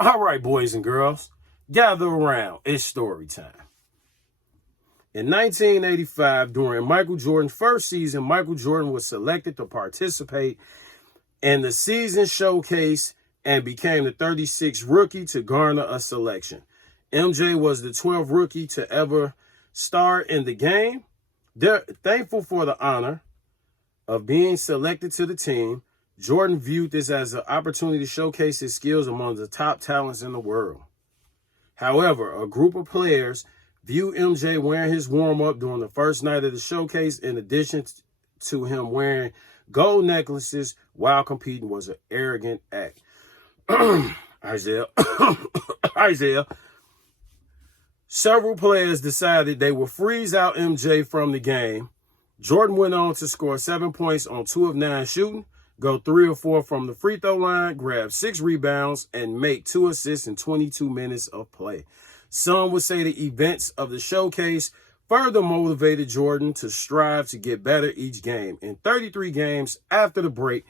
All right, boys and girls, gather around. It's story time. In 1985, during Michael Jordan's first season, Michael Jordan was selected to participate in the season showcase and became the 36th rookie to garner a selection. MJ was the 12th rookie to ever start in the game. They're thankful for the honor of being selected to the team. Jordan viewed this as an opportunity to showcase his skills among the top talents in the world. However, a group of players viewed MJ wearing his warm-up during the first night of the showcase, in addition to him wearing gold necklaces while competing, was an arrogant act. Isaiah. Several players decided they would freeze out MJ from the game. Jordan went on to score 7 points on 2 of 9 shooting, go 3 of 4 from the free throw line, grab 6 rebounds, and make 2 assists in 22 minutes of play. Some would say the events of the showcase further motivated Jordan to strive to get better each game. In 33 games after the break,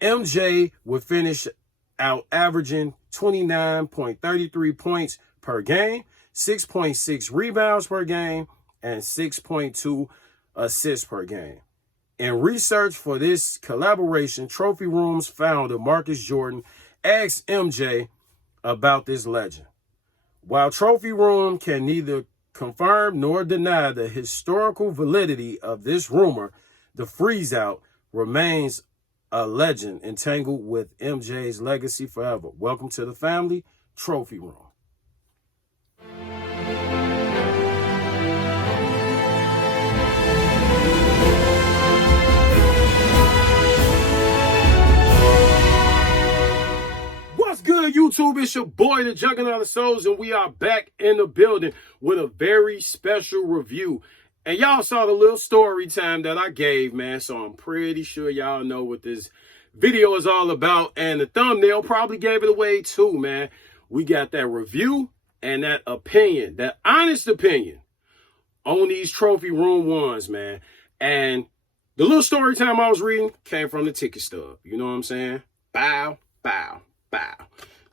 MJ would finish out averaging 29.33 points per game, 6.6 rebounds per game, and 6.2 assists per game. In research for this collaboration, Trophy Room's founder, Marcus Jordan, asked MJ about this legend. While Trophy Room can neither confirm nor deny the historical validity of this rumor, the freeze-out remains a legend entangled with MJ's legacy forever. Welcome to the family, Trophy Room. Good YouTube, it's your boy the Juggernaut of Souls, and we are back in the building with a very special review. And y'all saw the little story time that I gave, man, so I'm pretty sure y'all know what this video is all about, and the thumbnail probably gave it away too, man. We got that review and that opinion, that honest opinion on these Trophy Room ones, man. And the little story time I was reading came from the ticket stub. You know what I'm saying? Bow, bow.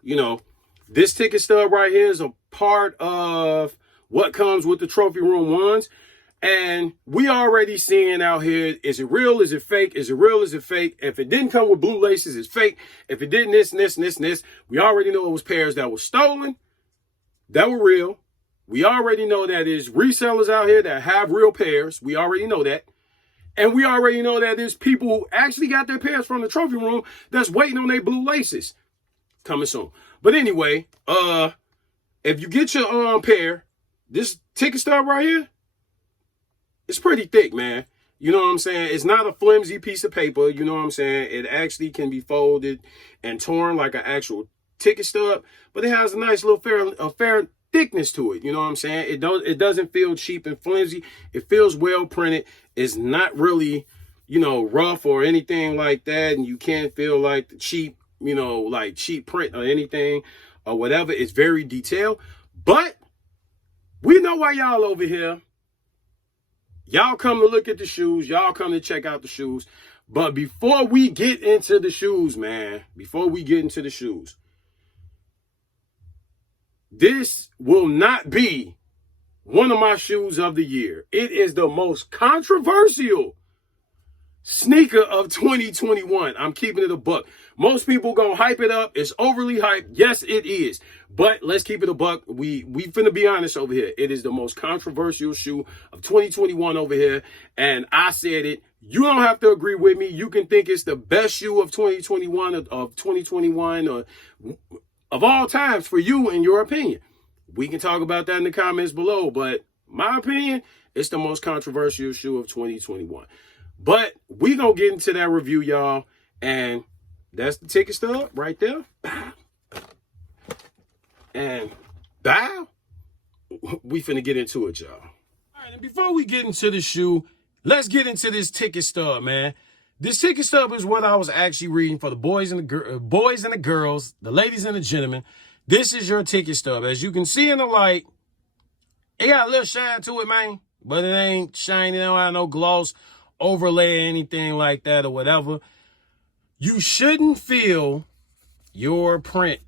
You know, this ticket stub right here is a part of what comes with the Trophy Room ones. And we already seeing out here, is it real? Is it fake? Is it real? Is it fake? If it didn't come with blue laces, it's fake. If it didn't this and this and this and this, we already know it was pairs that were stolen, that were real. We already know that there's resellers out here that have real pairs. We already know that. And we already know that there's people who actually got their pairs from the Trophy Room that's waiting on their blue laces. Coming soon. But anyway, if you get your pair, this ticket stub right here, it's pretty thick, man. You know what I'm saying? It's not a flimsy piece of paper. You know what I'm saying? It actually can be folded and torn like an actual ticket stub, but it has a nice little fair thickness to it. You know what I'm saying? It doesn't feel cheap and flimsy. It feels well printed. It's not really, you know, rough or anything like that, and you can't feel like the cheap, you know, like cheap print or anything or whatever. It's very detailed, but we know why y'all over here. Y'all come to look at the shoes. Y'all come to check out the shoes. But before we get into the shoes, man, this will not be one of my shoes of the year. It is the most controversial sneaker of 2021. I'm keeping it a buck. Most people gonna hype it up. It's overly hyped. Yes, it is. But let's keep it a buck. We finna be honest over here. It is the most controversial shoe of 2021 over here. And I said it. You don't have to agree with me. You can think it's the best shoe of 2021 of 2021 or of all times for you in your opinion. We can talk about that in the comments below. But my opinion, it's the most controversial shoe of 2021. But we gonna get into that review, y'all, and that's the ticket stub right there. And bow, we finna get into it, y'all. All right, and before we get into the shoe, let's get into this ticket stub, man. This ticket stub is what I was actually reading for the boys and the girls, the ladies and the gentlemen. This is your ticket stub. As you can see in the light, it got a little shine to it, man, but it ain't shiny. It don't have no gloss overlay or anything like that or whatever. You shouldn't feel your print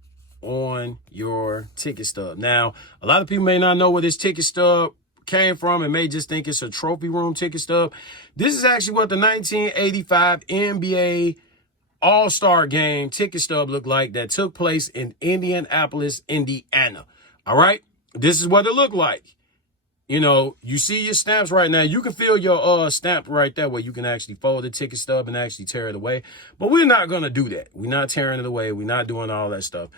on your ticket stub. Now, a lot of people may not know where this ticket stub came from and may just think it's a trophy room ticket stub. This is actually what the 1985 NBA All-Star Game ticket stub looked like that took place in Indianapolis, Indiana. All right? This is what it looked like. You know, you see your stamps right now. You can feel your stamp right there where you can actually fold the ticket stub and actually tear it away. But we're not going to do that. We're not tearing it away. We're not doing all that stuff.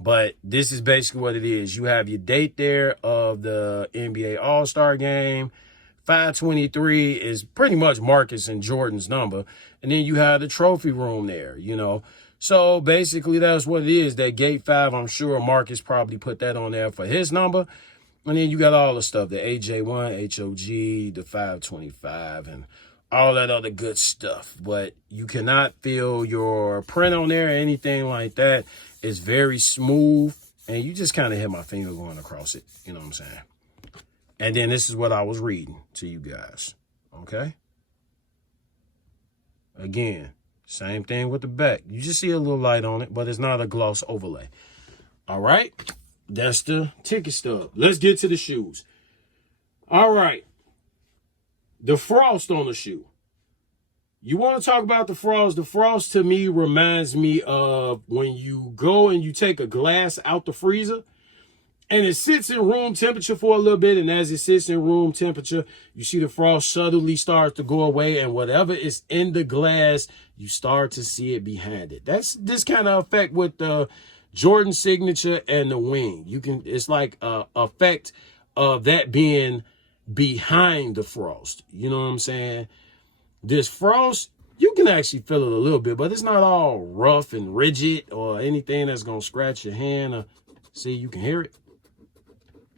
But this is basically what it is. You have your date there of the NBA All-Star Game. 523 is pretty much Marcus and Jordan's number. And then you have the trophy room there, you know. So basically that's what it is. That gate 5, I'm sure Marcus probably put that on there for his number. And then you got all the stuff, the AJ1, HOG, the 525, and all that other good stuff. But you cannot feel your print on there or anything like that. It's very smooth, and you just kind of hit my finger going across it. You know what I'm saying? And then this is what I was reading to you guys. Okay? Again, same thing with the back. You just see a little light on it, but it's not a gloss overlay. All right? That's the ticket stub. Let's get to the shoes. All right. The frost on the shoe. You want to talk about the frost? The frost to me reminds me of when you go and you take a glass out the freezer and it sits in room temperature for a little bit. And as it sits in room temperature, you see the frost subtly start to go away. And whatever is in the glass, you start to see it behind it. That's this kind of effect with the Jordan signature and the wing. It's like a effect of that being behind the frost. You know what I'm saying? This frost, you can actually feel it a little bit, but it's not all rough and rigid or anything that's going to scratch your hand. Or, see, you can hear it.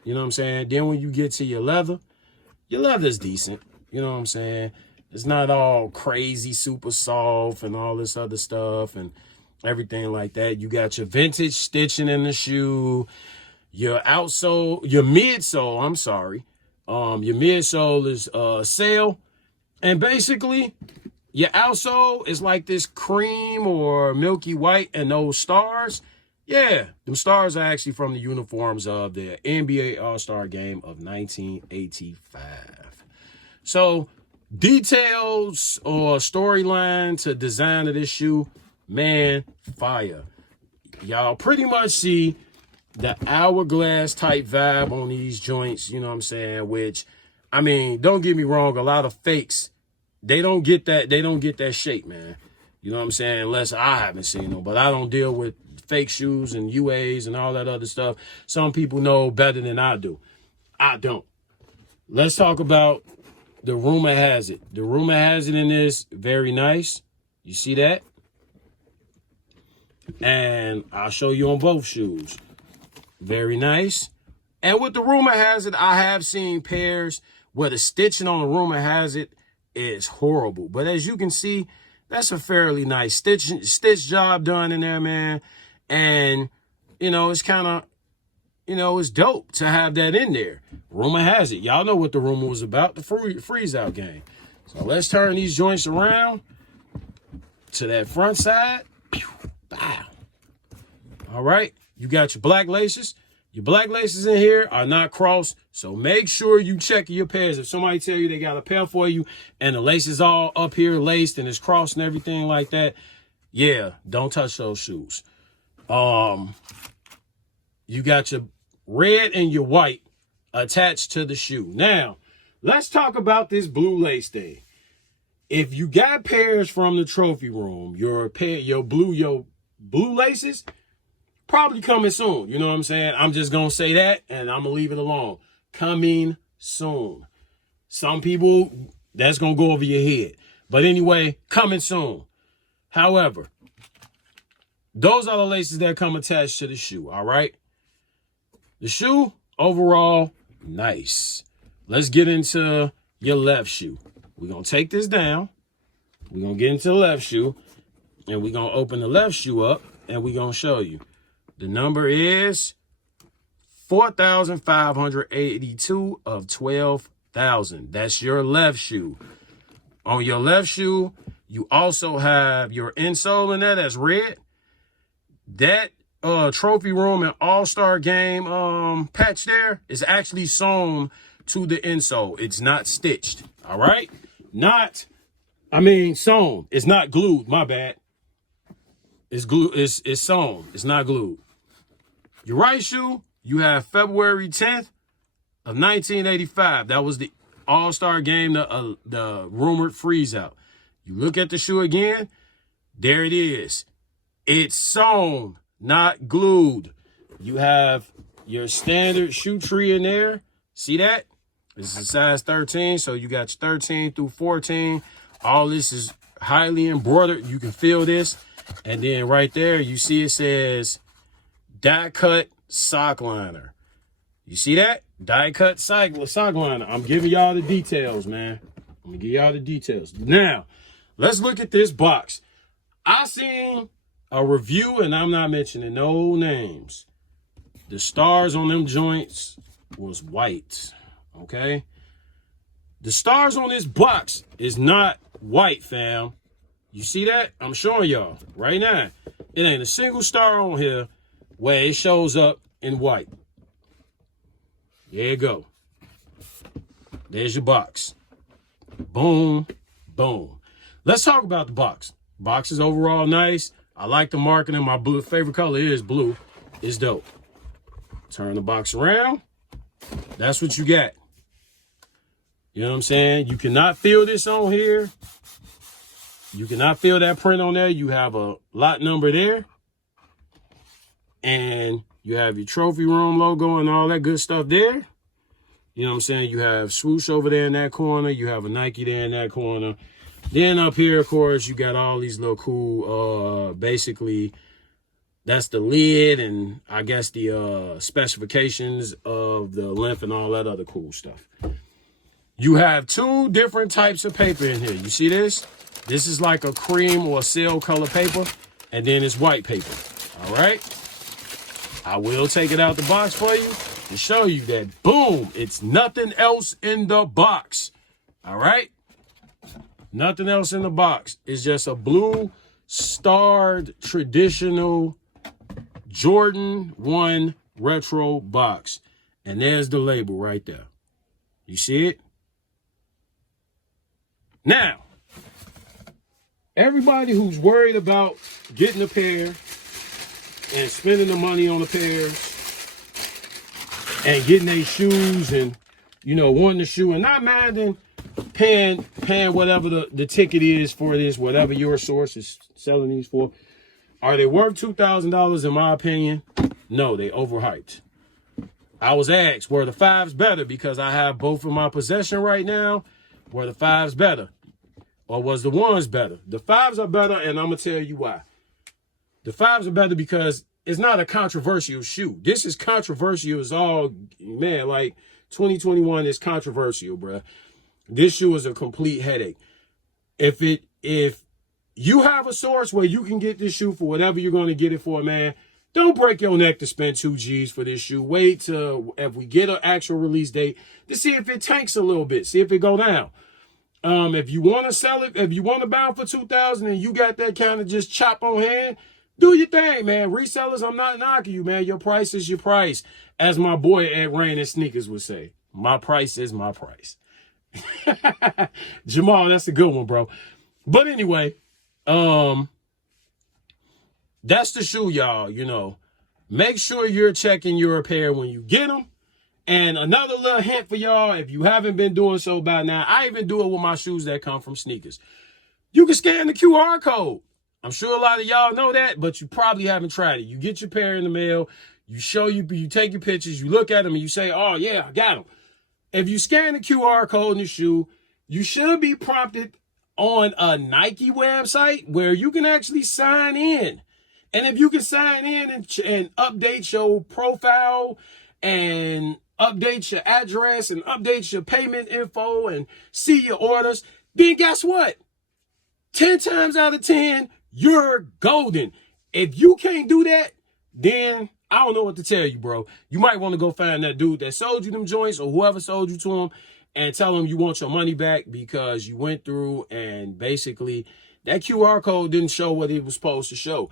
You know what I'm saying? Then when you get to your leather's decent. You know what I'm saying? It's not all crazy, super soft and all this other stuff and everything like that. You got your vintage stitching in the shoe, your outsole, your midsole, I'm sorry. Your midsole is sail. And basically, your outsole is like this cream or milky white, and those stars, yeah, them stars are actually from the uniforms of the NBA All-Star Game of 1985. So, details or storyline to design of this shoe, man, fire. Y'all pretty much see the hourglass type vibe on these joints, you know what I'm saying? Which, I mean, don't get me wrong, a lot of fakes, they don't get that shape, man. You know what I'm saying? Unless I haven't seen them. But I don't deal with fake shoes and UAs and all that other stuff. Some people know better than I do. I don't. Let's talk about the rumor has it. The rumor has it in this, very nice. You see that? And I'll show you on both shoes. Very nice. And with the rumor has it, I have seen pairs where the stitching on the rumor has it is horrible. But as you can see, that's a fairly nice stitch job done in there, man. And, you know, it's kind of, you know, it's dope to have that in there. Rumor has it. Y'all know what the rumor was about, the freeze out game. So let's turn these joints around to that front side. Bow. All right. You got your black laces. Your black laces in here are not crossed, so make sure you check your pairs. If somebody tell you they got a pair for you and the laces all up here laced and it's crossed and everything like that, yeah, don't touch those shoes. You got your red and your white attached to the shoe. Now, let's talk about this blue lace thing. If you got pairs from the trophy room, your blue laces, probably coming soon. You know what I'm saying? I'm just going to say that, and I'm going to leave it alone. Coming soon. Some people, that's going to go over your head. But anyway, coming soon. However, those are the laces that come attached to the shoe, all right? The shoe, overall, nice. Let's get into your left shoe. We're going to take this down. We're going to get into the left shoe, and we're going to open the left shoe up, and we're going to show you. The number is 4,582 of 12,000. That's your left shoe. On your left shoe, you also have your insole in there that's red. That trophy room and all-star game patch there is actually sewn to the insole. It's not stitched. All right? Sewn. It's not glued. My bad. It's glue. It's sewn. It's not glued. Your right shoe, you have February 10th of 1985. That was the all-star game, the rumored freeze out. You look at the shoe again, there it is. It's sewn, not glued. You have your standard shoe tree in there. See that? This is a size 13, so you got your 13 through 14. All this is highly embroidered. You can feel this. And then right there, you see it says die cut sock liner. You see that? Die cut sock liner. I'm giving y'all the details, man. I'm gonna give y'all the details. Now, let's look at this box. I seen a review, and I'm not mentioning no names. The stars on them joints was white, okay? The stars on this box is not white, fam. You see that? I'm showing y'all right now. It ain't a single star on here where it shows up in white. There you go. There's your box. Boom, boom. Let's talk about the box. Box is overall nice. I like the marketing. My favorite color is blue. It's dope. Turn the box around. That's what you got. You know what I'm saying? You cannot feel this on here. You cannot feel that print on there. You have a lot number there. And you have your trophy room logo and all that good stuff there. You know what I'm saying? You have swoosh over there in that corner. You have a Nike there in that corner. Then up here, of course, you got all these little cool, basically, that's the lid and I guess the specifications of the length and all that other cool stuff. You have two different types of paper in here. You see this? This is like a cream or sail color paper, and then it's white paper. All right? I will take it out the box for you to show you that, boom, it's nothing else in the box. All right? Nothing else in the box. It's just a blue starred traditional Jordan 1 retro box. And there's the label right there. You see it? Now, everybody who's worried about getting a pair and spending the money on the pairs and getting their shoes and, you know, wanting the shoe and not minding paying whatever the ticket is for this, whatever your source is selling these for. Are they worth $2,000 in my opinion? No, they overhyped. I was asked, were the fives better? Because I have both in my possession right now. Were the fives better? Or was the ones better? The fives are better, and I'm going to tell you why. The fives are better because it's not a controversial shoe. This is controversial. It's all, man, like 2021 is controversial, bruh. This shoe is a complete headache. If you have a source where you can get this shoe for whatever you're going to get it for, man, don't break your neck to spend 2 G's for this shoe. Wait till if we get an actual release date to see if it tanks a little bit, see if it go down. If you want to sell it, if you want to buy it for $2,000 and you got that kind of just chop on hand, do your thing, man. Resellers, I'm not knocking you, man. Your price is your price. As my boy at Rain and Sneakers would say, my price is my price. Jamal, that's a good one, bro. But anyway, that's the shoe, y'all. You know, make sure you're checking your pair when you get them. And another little hint for y'all, if you haven't been doing so by now, I even do it with my shoes that come from sneakers. You can scan the QR code. I'm sure a lot of y'all know that, but you probably haven't tried it. You get your pair in the mail, you take your pictures, you look at them, and you say, oh, yeah, I got them. If you scan the QR code in the shoe, you should be prompted on a Nike website where you can actually sign in. And if you can sign in and update your profile and update your address and update your payment info and see your orders, then guess what? 10 times out of 10, you're golden. If you can't do that, then I don't know what to tell you, bro. You might want to go find that dude that sold you them joints or whoever sold you to him and tell him you want your money back because you went through and basically that QR code didn't show what it was supposed to show.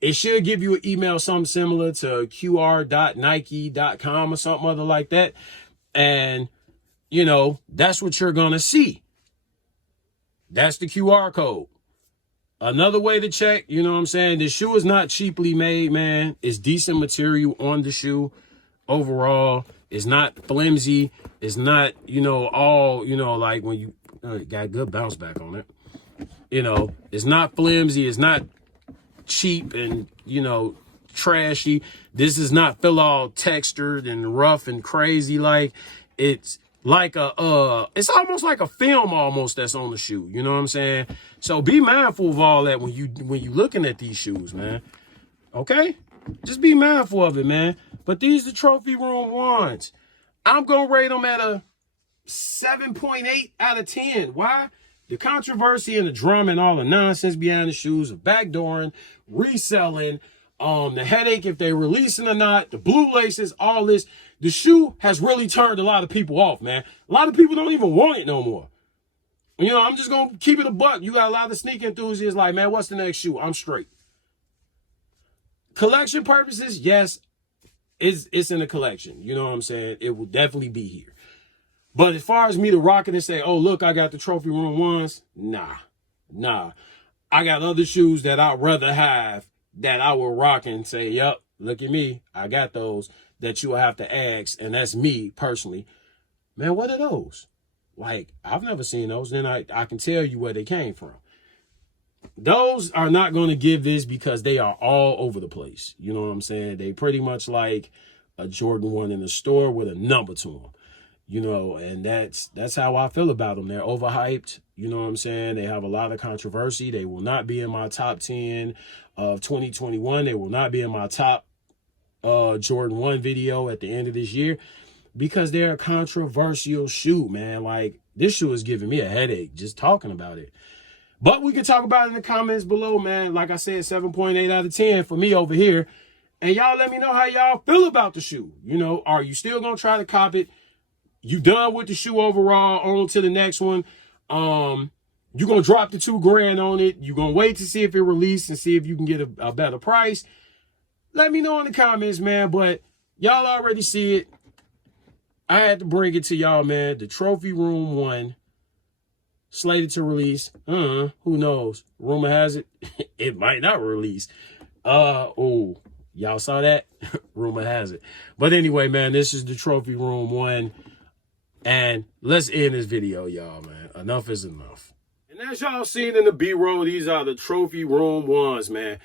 It should give you an email, something similar to qr.nike.com or something other like that. And, you know, that's what you're going to see. That's the QR code. Another way to check, you know what I'm saying? The shoe is not cheaply made, man. It's decent material on the shoe overall. It's not flimsy. It's not, you know, all, you know, like when you got good bounce back on it. You know, it's not flimsy. It's not cheap and, you know, trashy. This is not feel all textured and rough and crazy. Like it's like it's almost like a film almost that's on the shoe. You know what I'm saying? So be mindful of all that when you looking at these shoes, man. Okay? Just be mindful of it, man. But these are Trophy Room 1s. I'm going to rate them at a 7.8 out of 10. Why? The controversy and the drama and all the nonsense behind the shoes of backdooring, reselling, the headache if they're releasing or not, the blue laces, all this. The shoe has really turned a lot of people off, man. A lot of people don't even want it no more. You know, I'm just going to keep it a buck. You got a lot of sneaker enthusiasts like, man, what's the next shoe? I'm straight. Collection purposes, yes, it's in a collection. You know what I'm saying? It will definitely be here. But as far as me to rock it and say, oh, look, I got the Trophy Room 1s, nah. I got other shoes that I'd rather have that I will rock and say, yep, look at me. I got those that you will have to ask. And that's me personally. Man, what are those? Like, I've never seen those. Then I can tell you where they came from. Those are not going to give this because they are all over the place. You know what I'm saying? They pretty much like a Jordan 1 in the store with a number to them. You know, and that's how I feel about them. They're overhyped. You know what I'm saying? They have a lot of controversy. They will not be in my top 10 of 2021. They will not be in my top Jordan 1 video at the end of this year because they're a controversial shoe, man. Like, this shoe is giving me a headache just talking about it. But we can talk about it in the comments below, man. Like I said, 7.8 out of 10 for me over here. And y'all let me know how y'all feel about the shoe. You know, are you still going to try to cop it? You done with the shoe overall, on to the next one. You're going to drop the $2,000 on it. You're going to wait to see if it releases and see if you can get a better price. Let me know in the comments, man. But y'all already see it. I had to bring it to y'all, man. The Trophy Room 1, slated to release. Who knows? Rumor has it, it might not release. Oh, y'all saw that? Rumor has it. But anyway, man, this is the Trophy Room 1. And let's end this video, y'all, man. Enough is enough. And as y'all seen in the B-roll, these are the Trophy Room 1s, man.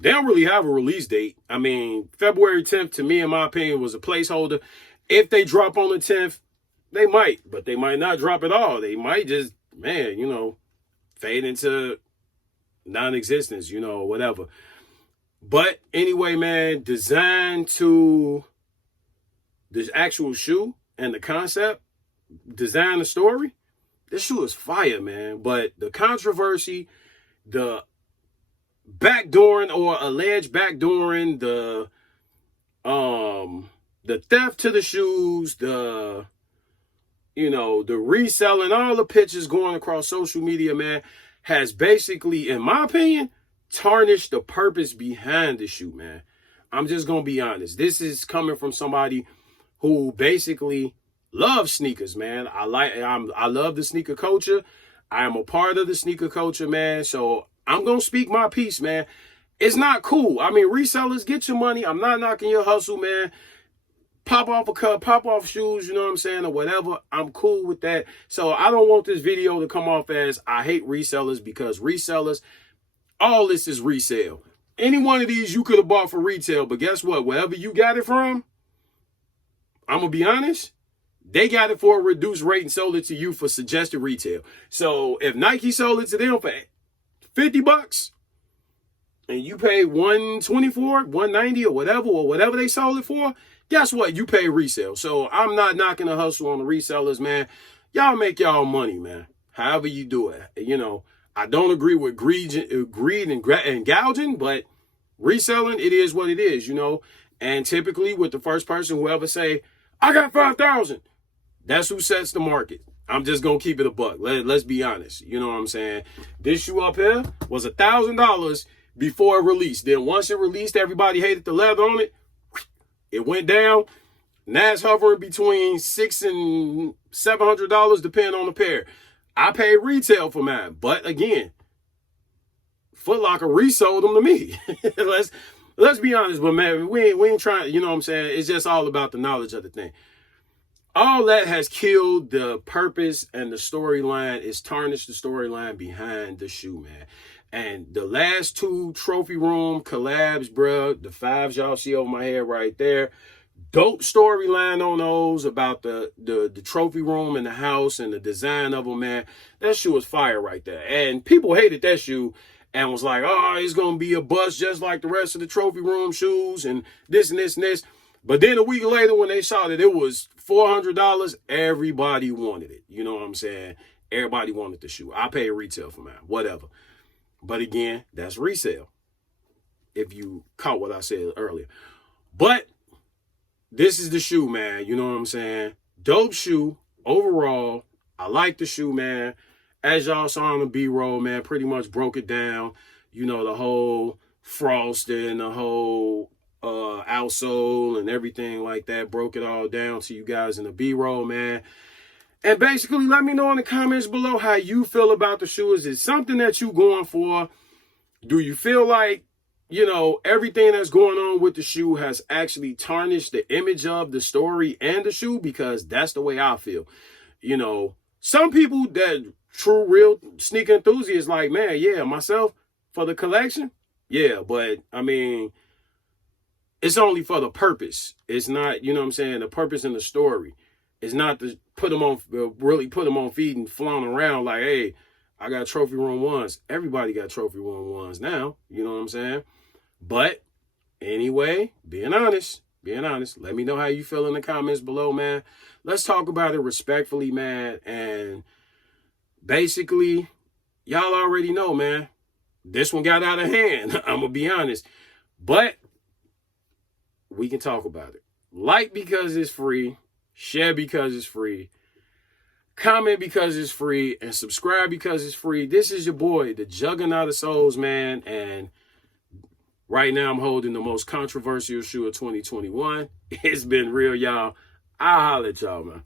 They don't really have a release date. I mean, February 10th, to me, in my opinion, was a placeholder. If they drop on the 10th, they might. But they might not drop at all. They might just, man, you know, fade into non-existence, you know, whatever. But anyway, man, designed to the actual shoe and the concept, design the story, this shoe is fire, man. But the controversy, the backdooring or alleged backdooring, the theft to the shoes, the reselling, all the pictures going across social media, man, has basically, in my opinion, tarnished the purpose behind the shoe, man. I'm just gonna be honest. This is coming from somebody who basically loves sneakers, man. I love the sneaker culture. I am a part of the sneaker culture, man. So I'm gonna speak my piece, man. It's not cool. I mean, resellers, get your money. I'm not knocking your hustle, man. Pop off a cup, pop off shoes, you know what I'm saying, or whatever. I'm cool with that. So I don't want this video to come off as I hate resellers, because resellers, all this is resale. Any one of these you could have bought for retail, but guess what? Wherever you got it from, I'm going to be honest, they got it for a reduced rate and sold it to you for suggested retail. So if Nike sold it to them for $50 and you pay $124, $190 or whatever they sold it for, guess what? You pay resale. So I'm not knocking the hustle on the resellers, man. Y'all make y'all money, man. However you do it. You know, I don't agree with greed and gouging, but reselling, it is what it is, you know. And typically with the first person who ever say, I got 5,000, that's who sets the market. I'm just going to keep it a buck. Let's be honest. You know what I'm saying? This shoe up here was $1,000 before it released. Then once it released, everybody hated the leather on it. It went down. Now it's hovering between $600 and $700, depending on the pair. I paid retail for mine, but again, Foot Locker resold them to me. let's be honest, but man, we ain't trying. You know what I'm saying? It's just all about the knowledge of the thing. All that has killed the purpose and the storyline. It's tarnished the storyline behind the shoe, man. And the last two trophy room collabs, bro, the fives y'all see over my head right there. Dope storyline on those about the trophy room and the house and the design of them, man. That shoe was fire right there. And people hated that shoe and was like, oh, it's going to be a bust just like the rest of the trophy room shoes and this and this and this. But then a week later when they saw that it was $400, everybody wanted it. You know what I'm saying? Everybody wanted the shoe. I paid retail for mine, whatever. But again, that's resale, if you caught what I said earlier. But this is the shoe, man. You know what I'm saying? Dope shoe overall. I like the shoe, man. As y'all saw on the B-roll, man, pretty much broke it down. You know, the whole frosting, the whole outsole and everything like that. Broke it all down to you guys in the B-roll, man. And basically, let me know in the comments below how you feel about the shoe. Is it something that you going for? Do you feel like, you know, everything that's going on with the shoe has actually tarnished the image of the story and the shoe? Because that's the way I feel. You know, some people that true, real sneaker enthusiasts like, man, yeah, myself for the collection. Yeah, but I mean, it's only for the purpose. It's not, you know what I'm saying, the purpose in the story. It's not to put them on, really put them on feet and flaunt around like, hey, I got trophy room ones. Everybody got trophy room ones now. You know what I'm saying? But anyway, being honest, let me know how you feel in the comments below, man. Let's talk about it respectfully, man. And basically, y'all already know, man, this one got out of hand. I'm going to be honest. But we can talk about it. Like because it's free. Share because it's free. Comment because it's free. And subscribe because it's free. This is your boy, the Juggernaut of Souls, man. And right now I'm holding the most controversial shoe of 2021. It's been real, y'all. I'll holler at y'all, man.